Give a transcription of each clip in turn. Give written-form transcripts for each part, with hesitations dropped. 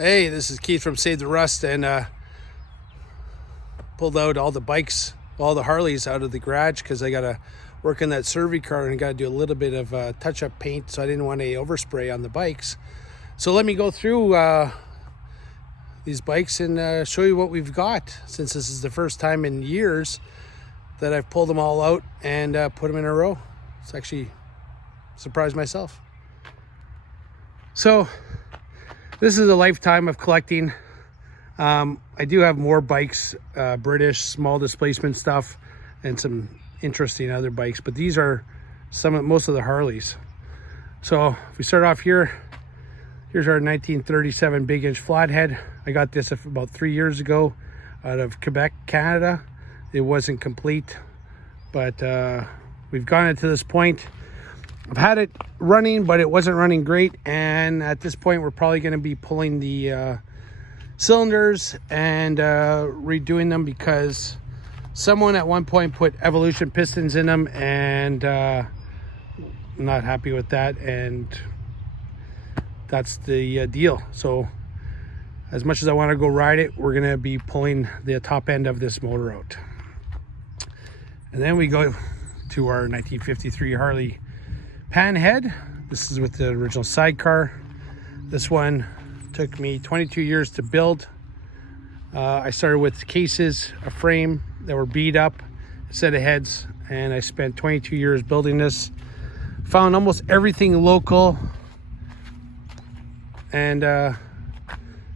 Hey, this is Keith from Save the Rust, and pulled out all the bikes, all the Harleys out of the garage because I got to work on that Servi-Car and got to do a little bit of touch-up paint, so I didn't want any overspray on the bikes. So let me go through these bikes and show you what we've got, since this is the first time in years that I've pulled them all out and put them in a row. It's actually surprised myself. So this is a lifetime of collecting. I do have more bikes, British small displacement stuff, and some interesting other bikes, but these are most of the Harleys. So if we start off here, here's our 1937 Big Flathead. I got this about 3 years ago out of Quebec, Canada. It wasn't complete, but we've gotten it to this point. I've had it running, but it wasn't running great, and at this point we're probably going to be pulling the cylinders and redoing them, because someone at one point put Evolution pistons in them, and I'm not happy with that, and that's the deal. So as much as I want to go ride it, we're going to be pulling the top end of this motor out. And then we go to our 1953 Harley Panhead. This is with the original sidecar. This one took me 22 years to build. I started with cases, a frame that were beat up, a set of heads, and I spent 22 years building this. Found almost everything local, and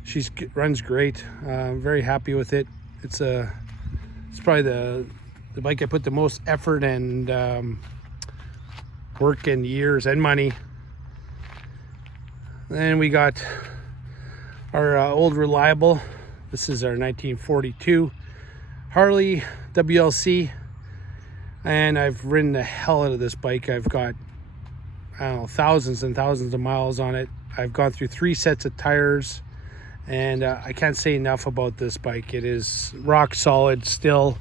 she runs great. I'm very happy with it. It's probably the bike I put the most effort and work and years and money. Then we got our old reliable. This is our 1942 Harley WLC, and I've ridden the hell out of this bike. I've got, I don't know, thousands and thousands of miles on it. I've gone through 3 sets of tires, and I can't say enough about this bike. It is rock solid still.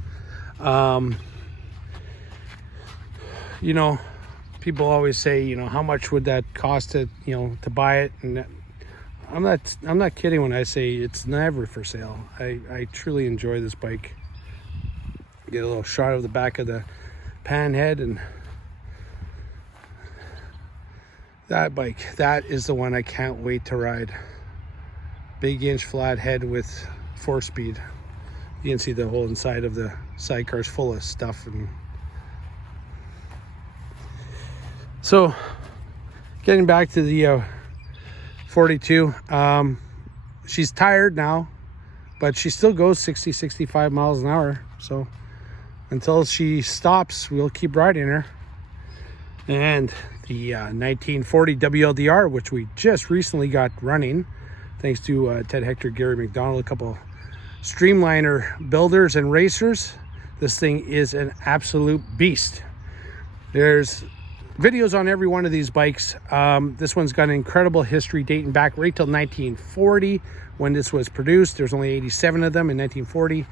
You know, people always say, you know, how much would that cost to buy it? And I'm not kidding when I say it's never for sale. I truly enjoy this bike. Get a little shot of the back of the Panhead, and that bike, that is the one I can't wait to ride. Big Flathead with 4-speed. You can see the whole inside of the sidecar's full of stuff. And so getting back to the 42, she's tired now, but she still goes 60-65 miles an hour. So until she stops, we'll keep riding her. And the 1940 WLDR, which we just recently got running thanks to Ted Hector, Gary McDonald, a couple streamliner builders and racers. This thing is an absolute beast. There's videos on every one of these bikes. This one's got an incredible history dating back right till 1940 when this was produced. There's only 87 of them in 1940,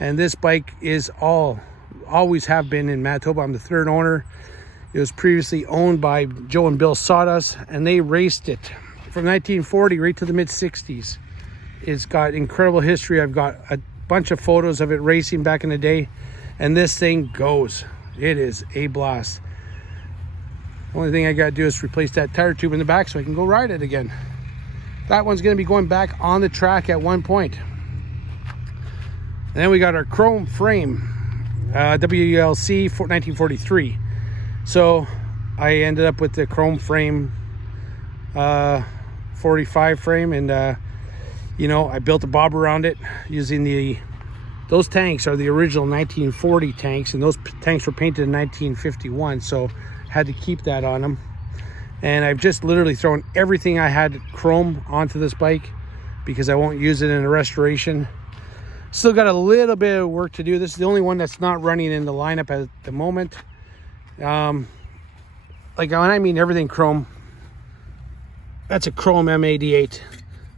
and this bike is always have been in Manitoba. I'm the 3rd owner. It was previously owned by Joe and Bill Sawdust, and they raced it from 1940 right to the mid-60s. It's got incredible history. I've got a bunch of photos of it racing back in the day, and this thing goes. It is a blast. Only thing I got to do is replace that tire tube in the back so I can go ride it again. That one's going to be going back on the track at one point. And then we got our chrome frame, WLC 1943. So I ended up with the chrome frame 45 frame, and you know, I built a bob around it using those tanks are the original 1940 tanks, and those tanks were painted in 1951, so had to keep that on them. And I've just literally thrown everything I had chrome onto this bike because I won't use it in a restoration. Still got a little bit of work to do. This is the only one that's not running in the lineup at the moment. Like when I mean everything chrome, that's a chrome M88.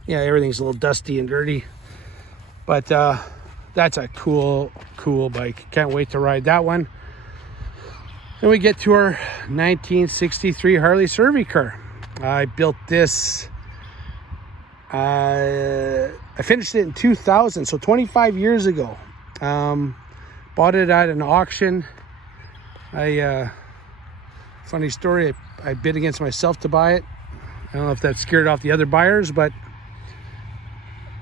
Yeah, everything's a little dusty and dirty, but that's a cool bike. Can't wait to ride that one. Then we get to our 1963 Harley Servi-Car. I built this I finished it in 2000, so 25 years ago. Bought it at an auction. Funny story, I bid against myself to buy it. I don't know if that scared off the other buyers, but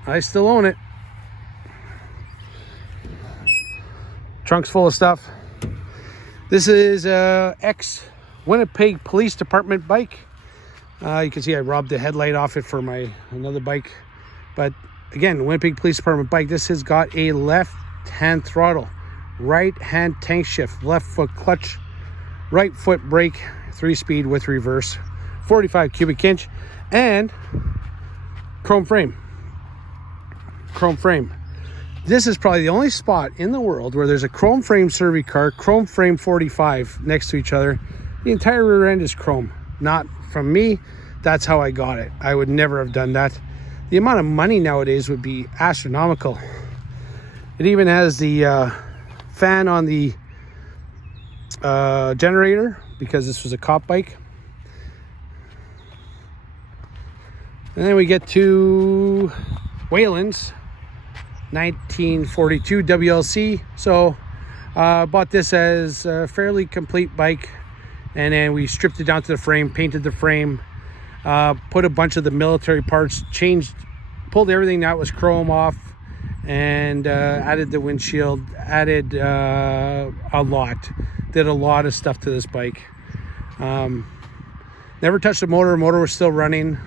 I still own it. Trunk's full of stuff. This is a ex-Winnipeg Police Department bike. You can see I robbed the headlight off it for another bike. But again, Winnipeg Police Department bike. This has got a left-hand throttle, right-hand tank shift, left foot clutch, right foot brake, 3-speed with reverse, 45 cubic inch, and chrome frame. Chrome frame. This is probably the only spot in the world where there's a chrome frame Servi-Car, chrome frame 45 next to each other. The entire rear end is chrome. Not from me. That's how I got it. I would never have done that. The amount of money nowadays would be astronomical. It even has the fan on the generator because this was a cop bike. And then we get to Wayland's 1942 WLC. So bought this as a fairly complete bike, and then we stripped it down to the frame, painted the frame, put a bunch of the military parts, pulled everything that was chrome off, and added the windshield, added a lot, did a lot of stuff to this bike. Never touched the motor. Motor was still running.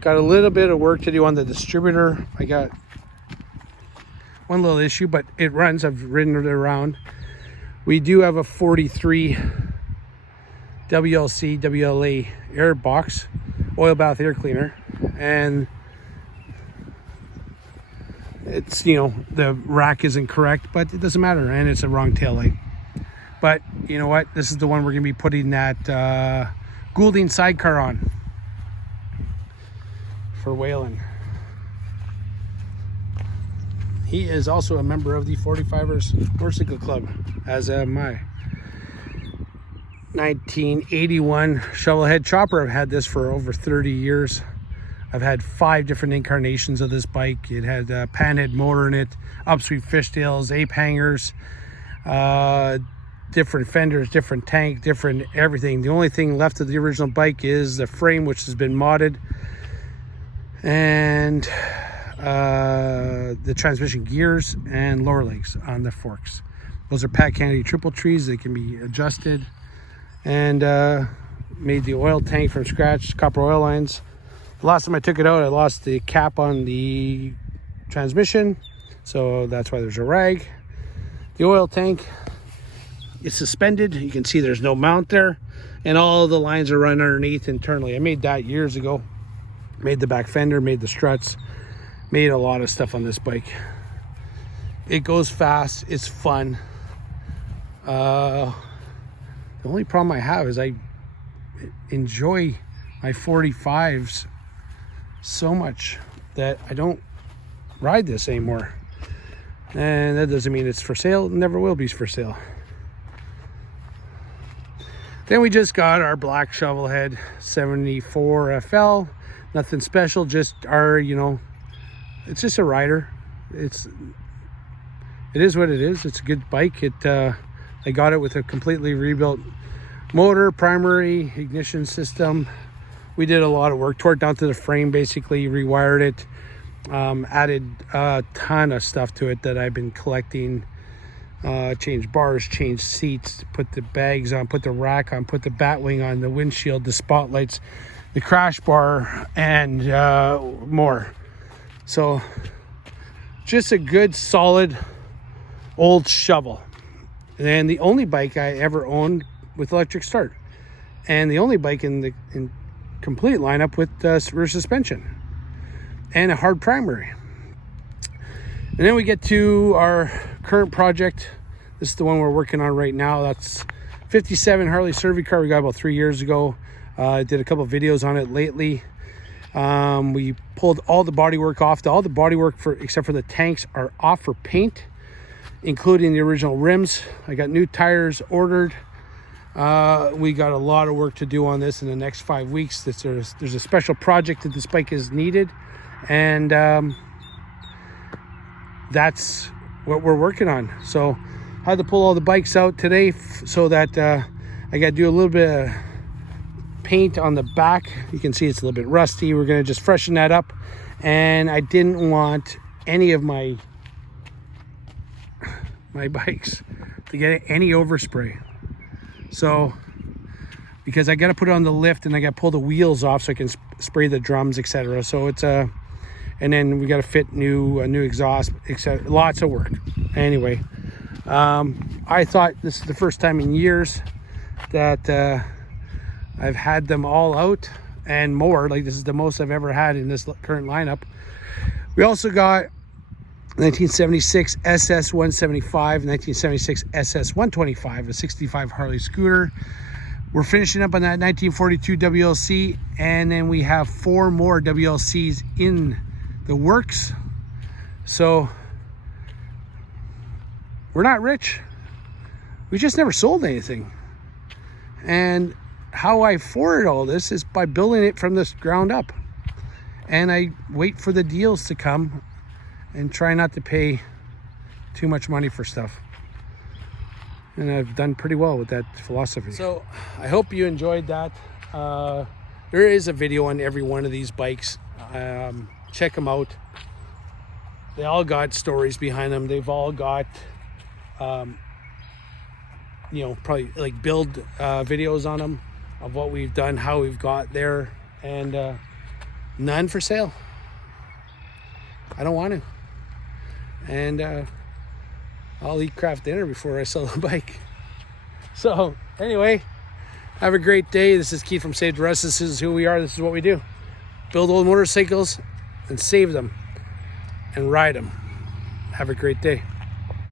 Got a little bit of work to do on the distributor. I got one little issue, but it runs. I've ridden it around. We do have a 43 WLC WLA air box, oil bath air cleaner, and it's, you know, the rack isn't correct, but it doesn't matter, and it's a wrong tail light. But you know what? This is the one we're going to be putting that Goulding sidecar on for Wayland. He is also a member of the 45ers Motorcycle Club, as am I. 1981 Shovelhead chopper. I've had this for over 30 years. I've had 5 different incarnations of this bike. It had a Panhead motor in it, upsweep fishtails, ape hangers, different fenders, different tank, different everything. The only thing left of the original bike is the frame, which has been modded, and the transmission gears and lower legs on the forks. Those are Pat Kennedy triple trees. They can be adjusted, and made the oil tank from scratch, copper oil lines. The last time I took it out, I lost the cap on the transmission, so that's why there's a rag. The oil tank is suspended. You can see there's no mount there, and all the lines are run underneath internally. I made that years ago. Made the back fender, made the struts, made a lot of stuff on this bike. It goes fast, it's fun. The only problem I have is I enjoy my 45s so much that I don't ride this anymore. And that doesn't mean it's for sale. It never will be for sale. Then we just got our black Shovelhead 74 FL. Nothing special, just our, you know, it's just a rider. It is what it is. It's a good bike. I got it with a completely rebuilt motor, primary, ignition system. We did a lot of work, tore it down to the frame, basically rewired it, added a ton of stuff to it that I've been collecting. Changed bars, changed seats, put the bags on, put the rack on, put the bat wing on, the windshield, the spotlights, the crash bar, and more. So just a good solid old shovel, and the only bike I ever owned with electric start, and the only bike in complete lineup with rear suspension and a hard primary. And then we get to our current project. This is the one we're working on right now. That's 57 Harley Servi-Car. We got about 3 years ago. I did a couple of videos on it lately. We pulled all the bodywork off. All the bodywork, except for the tanks, are off for paint, including the original rims. I got new tires ordered. We got a lot of work to do on this in the next 5 weeks. There's a special project that this bike is needed, and that's what we're working on. So I had to pull all the bikes out today so that I got to do a little bit of paint on the back. You can see it's a little bit rusty. We're going to just freshen that up, and I didn't want any of my bikes to get any overspray. So because I got to put it on the lift and I got to pull the wheels off so I can spray the drums, etc. So it's and then we got to fit new exhaust, etc. Lots of work. Anyway, I thought this is the first time in years that I've had them all out and more. Like, this is the most I've ever had in this current lineup. We also got 1976 SS 175, 1976 SS 125, a 65 Harley scooter. We're finishing up on that 1942 WLC, and then we have 4 more WLCs in the works. So we're not rich. We just never sold anything. And how I afford all this is by building it from the ground up. And I wait for the deals to come and try not to pay too much money for stuff. And I've done pretty well with that philosophy. So I hope you enjoyed that. There is a video on every one of these bikes. Check them out. They all got stories behind them. They've all got, you know, probably like build videos on them of what we've done, how we've got there, and none for sale. I don't want to. And I'll eat craft dinner before I sell the bike. So anyway, have a great day. This is Keith from Save the Rest. This is who we are. This is what we do. Build old motorcycles and save them and ride them. Have a great day.